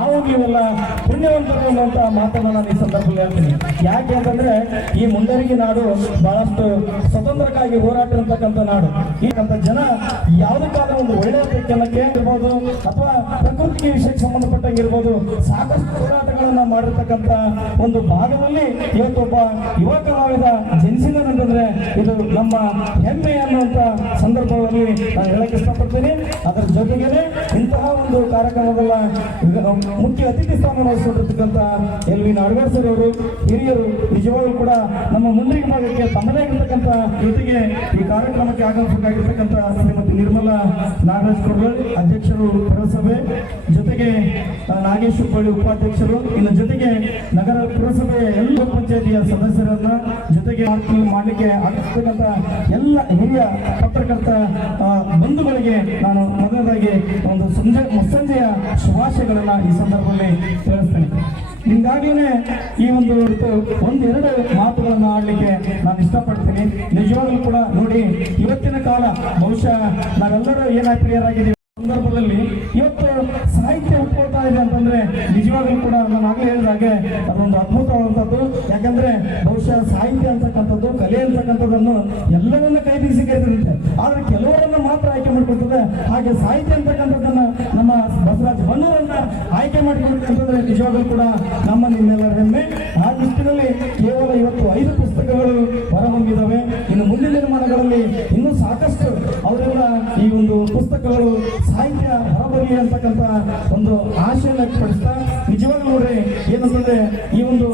ನಾವು ನೀವೆಲ್ಲ ಪುಣ್ಯವಂತರು ಅನ್ನುವಂತ ಮಾತನ್ನು ನಾನು ಈ ಸಂದರ್ಭದಲ್ಲಿ ಹೇಳ್ತೀನಿ. ಯಾಕೆ ಅಂತಂದ್ರೆ ಈ ಮುಂಡರಗಿ ನಾಡು ಬಹಳಷ್ಟು ಸ್ವತಂತ್ರಕ್ಕಾಗಿ ಹೋರಾಟ ಇರತಕ್ಕಂಥ ನಾಡು. ಈಗಂತ ಜನ ಯಾವುದಕ್ಕಾದ್ರೂ ಒಂದು ಒಳ್ಳೆಯ ಕೆಲಸಕ್ಕೆ ಇರ್ಬೋದು ಅಥವಾ ಪ್ರಕೃತಿ ವಿಷಯಕ್ಕೆ ಸಂಬಂಧಪಟ್ಟಂಗಿರ್ಬೋದು ಸಾಕಷ್ಟು ಹೋರಾಟಗಳನ್ನ ಮಾಡಿರ್ತಕ್ಕಂಥ ಒಂದು ಭಾಗದಲ್ಲಿ ಇವತ್ತೊಬ್ಬ ಯುವ ಕಲಾವಿದ ಜನಿಸಿದನಂತಂದ್ರೆ ಇದು ನಮ್ಮ ಹೆಮ್ಮೆ ಅನ್ನುವಂತ ಸಂದರ್ಭದಲ್ಲಿ ನಾನು ಹೇಳಕ್ ಇಷ್ಟಪಡ್ತೀನಿ. ಅದರ ಜೊತೆಗೇನೆ ಇಂತಹ ಒಂದು ಕಾರ್ಯಕ್ರಮಗಳ ಮುಖ್ಯ ಅತಿಥಿ ಸ್ಥಾನ ವಹಿಸಿಕೊಂಡಿರ್ತಕ್ಕಂಥ ಎಲ್ ವಿ ನಾಡಗೌಡ ಸರ್ ಅವರು ಹಿರಿಯರು ನಿಜವಾಗ್ಲೂ ಕೂಡ ನಮ್ಮ ಮುಂಡರಗಿ ಭಾಗಕ್ಕೆ ತಮ್ಮದೇ ಆಗಿರ್ತಕ್ಕಂಥ ಜೊತೆಗೆ ಈ ಕಾರ್ಯಕ್ರಮಕ್ಕೆ ಆಗಮಿಸಬೇಕಾಗಿರ್ತಕ್ಕಂಥ ಶ್ರೀಮತಿ ನಿರ್ಮಲಾ ನಾಗರಾಜ್ ಕೊಡ್ವಳ್ ಅಧ್ಯಕ್ಷರು ಪುರಸಭೆ, ಜೊತೆಗೆ ನಾಗೇಶ್ ಹುಬ್ಬಳ್ಳಿ ಉಪಾಧ್ಯಕ್ಷರು, ಇನ್ನು ಜೊತೆಗೆ ನಗರ ಪುರಸಭೆಯ ಎಲ್ಲ ಪಂಚಾಯತಿಯ ಸದಸ್ಯರನ್ನ ಜೊತೆಗೆ ಮಾಡಲಿಕ್ಕೆ ಆಗಿರ್ತಕ್ಕಂಥ ಎಲ್ಲ ಹಿರಿಯ ಪತ್ರಕರ್ತ ಬಂಧುಗಳಿಗೆ ನಾನು ಮೊದಲದಾಗಿ ಒಂದು ಮುಸ್ಸಂಜೆಯ ಶುಭಾಶಯಗಳನ್ನ ಈ ಸಂದರ್ಭದಲ್ಲಿ ತಿಳಿಸ್ತೇನೆ. ಹಿಂಗಾಗಿನೇ ಈ ಒಂದೆರಡು ಮಾತುಗಳನ್ನು ಆಡಲಿಕ್ಕೆ ನಾನು ಇಷ್ಟಪಡ್ತೀನಿ. ನಿಜವಾಗ್ಲೂ ಕೂಡ ನೋಡಿ, ಇವತ್ತಿನ ಕಾಲ ಬಹುಶಃ ನಾವೆಲ್ಲರೂ ಪ್ರಿಯರಾಗಿದ್ದೀವಿ ಸಂದರ್ಭದಲ್ಲಿ ಇವತ್ತು ಸಾಹಿತ್ಯ ಉಟ್ಕೊಳ್ತಾ ಇದೆ ಅಂತಂದ್ರೆ ನಿಜವಾಗ್ಲೂ ಕೂಡ ನಾನು ಆಗಲೇ ಹೇಳಿದಾಗೆ ಅದೊಂದು ಅದ್ಭುತವಾದಂಥದ್ದು. ಯಾಕಂದ್ರೆ ಬಹುಶಃ ಸಾಹಿತ್ಯ ಅಂತಕ್ಕಂಥದ್ದು, ಕಲೆ ಅಂತಕ್ಕಂಥದ್ದನ್ನು ಎಲ್ಲರನ್ನ ಕೈ ಬೀಸಿ ಕೈದಿರುತ್ತೆ, ಆದ್ರೆ ಕೆಲವರನ್ನ ಮಾತ್ರ ಆಯ್ಕೆ ಮಾಡ್ಕೊಳ್ತದೆ. ಹಾಗೆ ಸಾಹಿತ್ಯ ಅಂತಕ್ಕಂಥದ್ದನ್ನ ನಮ್ಮ ಬಸವರಾಜ ಬನ್ನೂರನ್ನ ಆಯ್ಕೆ ಮಾಡಿಕೊಳ್ತಂತಂದ್ರೆ ನಿಜವಾಗ್ಲೂ ಕೂಡ ನಮ್ಮ ನಿಮ್ಮೆಲ್ಲರ ಹೆಮ್ಮೆ. ಆ ದೃಷ್ಟಿಯಲ್ಲಿ ಕೇವಲ ಇವತ್ತು 5 ಪುಸ್ತಕಗಳು ಹೊರಹೊಮ್ಮಿದ್ದಾವೆ. ಇನ್ನು ಮುಂದಿನ ನಿರ್ಮಾಣಗಳಲ್ಲಿ ಇನ್ನೂ ಸಾಕಷ್ಟು ಅವರೆಲ್ಲ ಈ ಒಂದು ಪುಸ್ತಕಗಳು ಸಾಹಿತ್ಯ ಹೊರಬರಲಿ ಅಂತಕ್ಕಂಥ ಒಂದು ಆಶೆಯನ್ನು ವ್ಯಕ್ತಪಡಿಸ್ತಾ ನಿಜವಾಗ್ಲೂ ನೋಡ್ರಿ ಏನಂತಂದ್ರೆ ಈ ಒಂದು